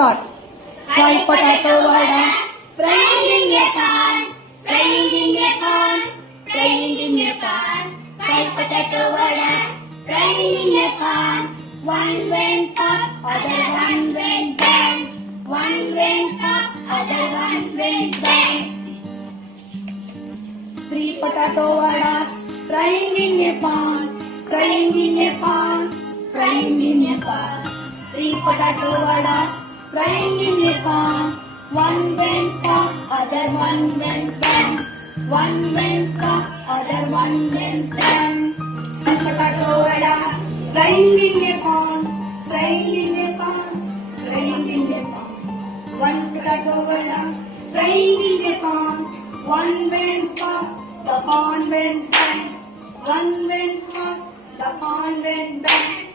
Start. Five potato vadas frying in a pan, frying in a pan, frying in a pan. Five potato vadas frying in a pan. One went up, other one went down. One went up, other one went down. Three potato vadas frying in a pan, frying in a pan, frying in a pan. Three potato vadas frying in a pan. One went up, other one went down. One went up, other one went down. One potato vada frying in a pan, frying in a pan, frying in a pan. One potato vada frying in a pan. One went up, the pan went down. One went up, the pan went down.